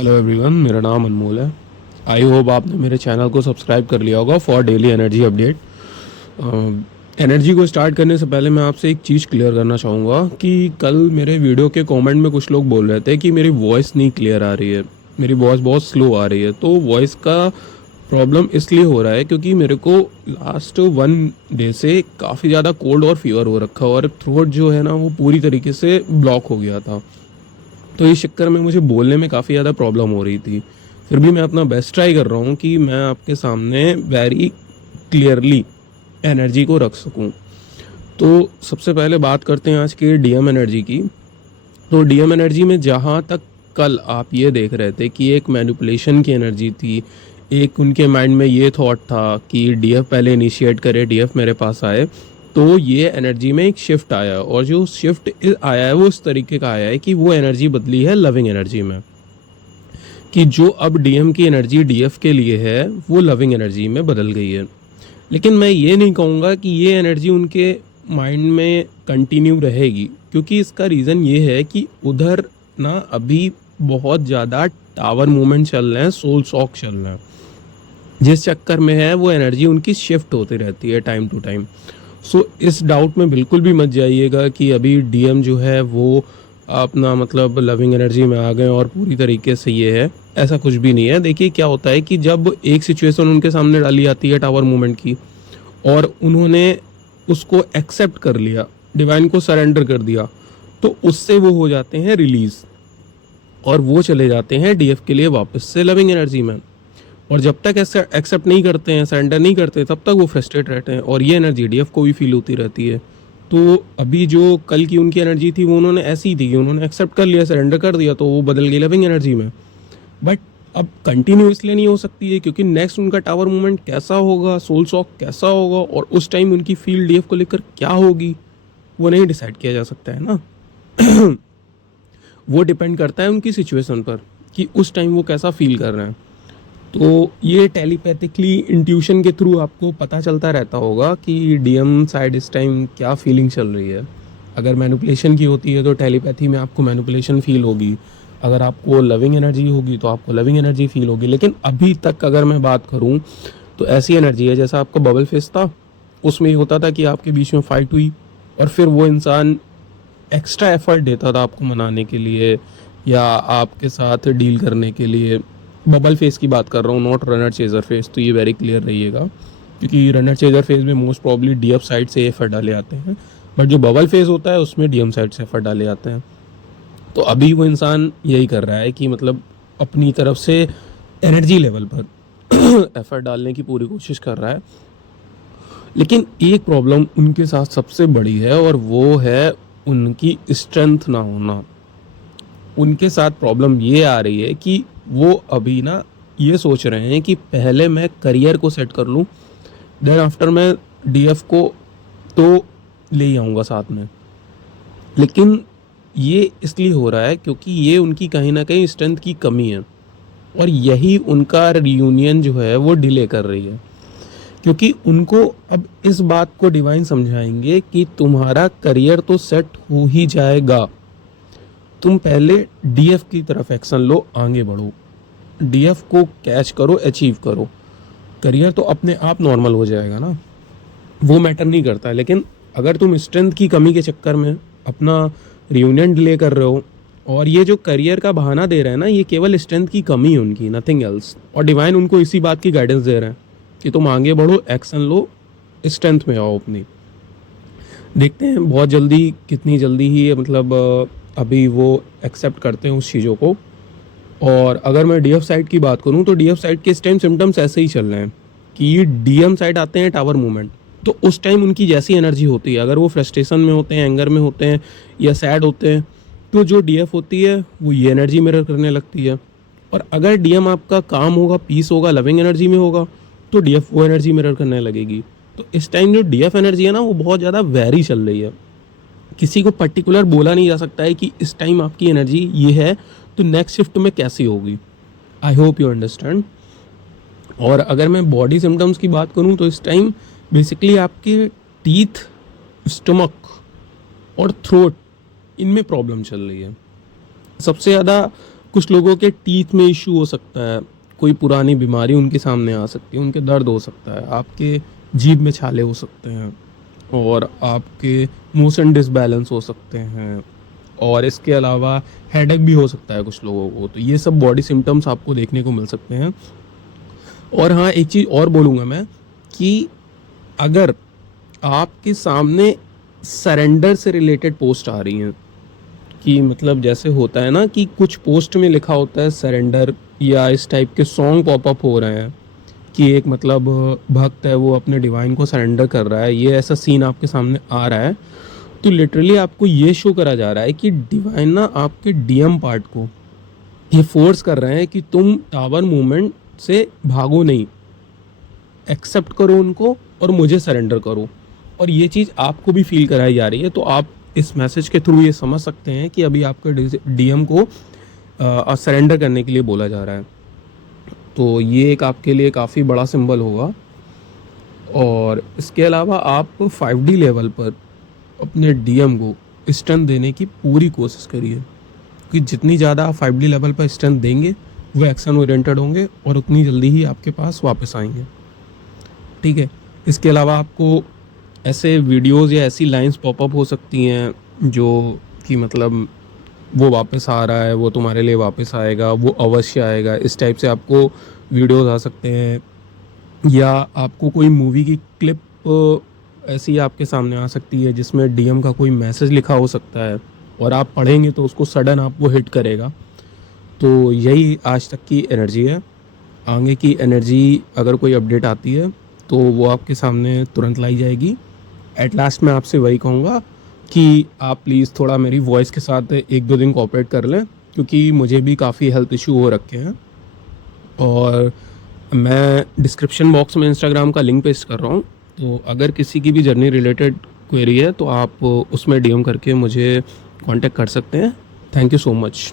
Hello everyone, मेरा नाम अनमोल है। आई होप आपने मेरे चैनल को सब्सक्राइब कर लिया होगा for daily energy update. Energy को स्टार्ट करने से पहले मैं आपसे एक चीज़ क्लियर करना चाहूँगा कि कल मेरे वीडियो के कमेंट में कुछ लोग बोल रहे थे कि मेरी वॉइस नहीं क्लियर आ रही है, मेरी वॉइस बहुत स्लो आ रही है। तो वॉइस का प्रॉब्लम इसलिए हो रहा है क्योंकि मेरे को लास्ट 1 डे से काफ़ी ज़्यादा कोल्ड और फीवर हो रखा है और थ्रोट जो है ना वो पूरी तरीके से ब्लॉक हो गया था। तो इस चक्कर में मुझे बोलने में काफ़ी ज़्यादा प्रॉब्लम हो रही थी। फिर भी मैं अपना बेस्ट ट्राई कर रहा हूँ कि मैं आपके सामने वेरी क्लियरली एनर्जी को रख सकूँ। तो सबसे पहले बात करते हैं आज के डीएम एनर्जी की। तो डीएम एनर्जी में जहाँ तक कल आप ये देख रहे थे कि एक मैनिपुलेशन की एनर्जी थी, एक उनके माइंड में ये थॉट था कि डीएफ पहले इनिशिएट करे, डीएफ मेरे पास आए। तो ये एनर्जी में एक शिफ्ट आया और जो शिफ्ट आया है वो इस तरीके का आया है कि वो एनर्जी बदली है लविंग एनर्जी में, कि जो अब डीएम की एनर्जी डीएफ के लिए है वो लविंग एनर्जी में बदल गई है। लेकिन मैं ये नहीं कहूँगा कि ये एनर्जी उनके माइंड में कंटिन्यू रहेगी, क्योंकि इसका रीज़न ये है कि उधर ना अभी बहुत ज़्यादा टावर मूवमेंट चल रहे हैं, सोल शॉक चल रहे हैं, जिस चक्कर में है वो एनर्जी उनकी शिफ्ट होती रहती है टाइम टू टाइम। सो इस डाउट में बिल्कुल भी मत जाइएगा कि अभी डीएम जो है वो अपना मतलब लविंग एनर्जी में आ गए और पूरी तरीके से ये है, ऐसा कुछ भी नहीं है। देखिए क्या होता है कि जब एक सिचुएशन उनके सामने डाली जाती है टावर मूवमेंट की और उन्होंने उसको एक्सेप्ट कर लिया, डिवाइन को सरेंडर कर दिया, तो उससे वो हो जाते हैं रिलीज और वो चले जाते हैं डीएफ के लिए वापस से लविंग एनर्जी में। और जब तक ऐसा एक्सेप्ट नहीं करते हैं, सरेंडर नहीं करते, तब तक वो फ्रस्ट्रेट रहते हैं और ये एनर्जी डीएफ को भी फील होती रहती है। तो अभी जो कल की उनकी एनर्जी थी वो उन्होंने ऐसी ही थी कि उन्होंने एक्सेप्ट कर लिया, सरेंडर कर दिया, तो वो बदल गई लविंग एनर्जी में। बट अब कंटिन्यू इसलिए नहीं हो सकती है क्योंकि नेक्स्ट उनका टावर मूवमेंट कैसा होगा, सोल शॉक कैसा होगा और उस टाइम उनकी फील डीएफ को लेकर क्या होगी वो नहीं डिसाइड किया जा सकता है ना। वो डिपेंड करता है उनकी सिचुएशन पर कि उस टाइम वो कैसा फील कर रहे हैं। तो ये टेलीपैथिकली इंट्यूशन के थ्रू आपको पता चलता रहता होगा कि डीएम साइड इस टाइम क्या फीलिंग चल रही है। अगर मैनिपुलेशन की होती है तो टेलीपैथी में आपको मैनिपुलेशन फील होगी, अगर आपको लविंग एनर्जी होगी तो आपको लविंग एनर्जी फील होगी। लेकिन अभी तक अगर मैं बात करूं तो ऐसी एनर्जी है जैसा आपका बबल फेस था, उसमें ये होता था कि आपके बीच में फाइट हुई और फिर वो इंसान एक्स्ट्रा एफर्ट देता था आपको मनाने के लिए या आपके साथ डील करने के लिए। बबल फेस की बात कर रहा हूँ, नॉट रनर चेजर फेस, तो ये वेरी क्लियर रहिएगा क्योंकि रनर चेजर फेस में मोस्ट प्रॉब्ली डीएफ साइड से एफर्ट डाले आते हैं, बट जो बबल फेस होता है उसमें डीएम साइड से एफर्ट डाले जाते हैं। तो अभी वो इंसान यही कर रहा है कि मतलब अपनी तरफ से एनर्जी लेवल पर एफर्ट डालने की पूरी कोशिश कर रहा है। लेकिन एक प्रॉब्लम उनके साथ सबसे बड़ी है और वो है उनकी स्ट्रेंथ ना होना। उनके साथ प्रॉब्लम ये आ रही है कि वो अभी ना ये सोच रहे हैं कि पहले मैं करियर को सेट कर लूँ, देन आफ्टर मैं डीएफ को तो ले ही आऊँगा साथ में। लेकिन ये इसलिए हो रहा है क्योंकि ये उनकी कहीं ना कहीं स्ट्रेंथ की कमी है और यही उनका रियूनियन जो है वो डिले कर रही है, क्योंकि उनको अब इस बात को डिवाइन समझाएंगे कि तुम्हारा करियर तो सेट हो ही जाएगा, तुम पहले डीएफ की तरफ एक्शन लो, आगे बढ़ो, डीएफ को कैच करो, अचीव करो, करियर तो अपने आप नॉर्मल हो जाएगा ना, वो मैटर नहीं करता। लेकिन अगर तुम स्ट्रेंथ की कमी के चक्कर में अपना रियूनियन डिले कर रहे हो और ये जो करियर का बहाना दे रहे हैं ना, ये केवल स्ट्रेंथ की कमी है उनकी, नथिंग एल्स। और डिवाइन उनको इसी बात की गाइडेंस दे रहे हैं कि तुम आगे बढ़ो, एक्शन लो, स्ट्रेंथ में आओ अपनी। देखते हैं बहुत जल्दी, कितनी जल्दी ही मतलब अभी वो एक्सेप्ट करते हैं उस चीज़ों को। और अगर मैं डीएफ साइड की बात करूं तो डीएफ साइड के इस टाइम सिम्टम्स ऐसे ही चल रहे हैं कि डीएम साइड आते हैं टावर मूवमेंट, तो उस टाइम उनकी जैसी एनर्जी होती है, अगर वो फ्रस्ट्रेशन में होते हैं, एंगर में होते हैं या सैड होते हैं, तो जो डीएफ होती है वो ये एनर्जी मिरर करने लगती है। और अगर डीएम आपका काम होगा, पीस होगा, लविंग एनर्जी में होगा, तो डीएफ वो एनर्जी मिरर करने लगेगी। तो इस टाइम जो डीएफ एनर्जी है ना वो बहुत ज़्यादा वेरी चल रही है, किसी को पर्टिकुलर बोला नहीं जा सकता है कि इस टाइम आपकी एनर्जी ये है तो नेक्स्ट शिफ्ट में कैसी होगी। I hope you understand. और अगर मैं बॉडी सिम्टम्स की बात करूं तो इस टाइम बेसिकली आपके टीथ, स्टमक और थ्रोट, इनमें प्रॉब्लम चल रही है। सबसे ज़्यादा कुछ लोगों के टीथ में इशू हो सकता है, कोई पुरानी बीमारी उनके सामने आ सकती है, उनके दर्द हो सकता है, आपके जीभ में छाले हो सकते हैं, और आपके मोशन डिसबैलेंस हो सकते हैं, और इसके अलावा हेडेक भी हो सकता है कुछ लोगों को। तो ये सब बॉडी सिम्टम्स आपको देखने को मिल सकते हैं। और हाँ, एक चीज़ और बोलूँगा मैं कि अगर आपके सामने सरेंडर से रिलेटेड पोस्ट आ रही हैं, कि मतलब जैसे होता है ना कि कुछ पोस्ट में लिखा होता है सरेंडर, या इस टाइप के सॉन्ग पॉपअप हो रहे हैं कि एक मतलब भक्त है वो अपने डिवाइन को सरेंडर कर रहा है, ये ऐसा सीन आपके सामने आ रहा है, तो लिटरली आपको ये शो करा जा रहा है कि डिवाइन ना आपके डीएम पार्ट को ये फोर्स कर रहे हैं कि तुम टावर मूवमेंट से भागो नहीं, एक्सेप्ट करो उनको और मुझे सरेंडर करो। और ये चीज़ आपको भी फील कराई जा रही है। तो आप इस मैसेज के थ्रू ये समझ सकते हैं कि अभी आपके डीएम को सरेंडर करने के लिए बोला जा रहा है। तो ये एक आपके लिए काफ़ी बड़ा सिंबल होगा। और इसके अलावा आप 5D लेवल पर अपने डीएम को स्ट्रेंथ देने की पूरी कोशिश करिए, कि जितनी ज़्यादा आप 5D लेवल पर स्ट्रेंथ देंगे वो एक्शन ओरिएंटेड होंगे और उतनी जल्दी ही आपके पास वापस आएंगे। ठीक है। इसके अलावा आपको ऐसे वीडियोस या ऐसी लाइंस पॉपअप हो सकती हैं जो कि मतलब वो वापस आ रहा है, वो तुम्हारे लिए वापस आएगा, वो अवश्य आएगा, इस टाइप से आपको वीडियोस आ सकते हैं। या आपको कोई मूवी की क्लिप ऐसी आपके सामने आ सकती है जिसमें डीएम का कोई मैसेज लिखा हो सकता है, और आप पढ़ेंगे तो उसको सडन आपको हिट करेगा। तो यही आज तक की एनर्जी है। आगे की एनर्जी अगर कोई अपडेट आती है तो वो आपके सामने तुरंत लाई जाएगी। एट लास्ट मैं आपसे वही कहूँगा कि आप प्लीज़ थोड़ा मेरी वॉइस के साथ 1-2 दिन कोऑपरेट कर लें, क्योंकि मुझे भी काफ़ी हेल्थ इशू हो रखे हैं। और मैं डिस्क्रिप्शन बॉक्स में इंस्टाग्राम का लिंक पेस्ट कर रहा हूँ, तो अगर किसी की भी जर्नी रिलेटेड क्वेरी है तो आप उसमें डीएम करके मुझे कांटेक्ट कर सकते हैं। Thank you so much.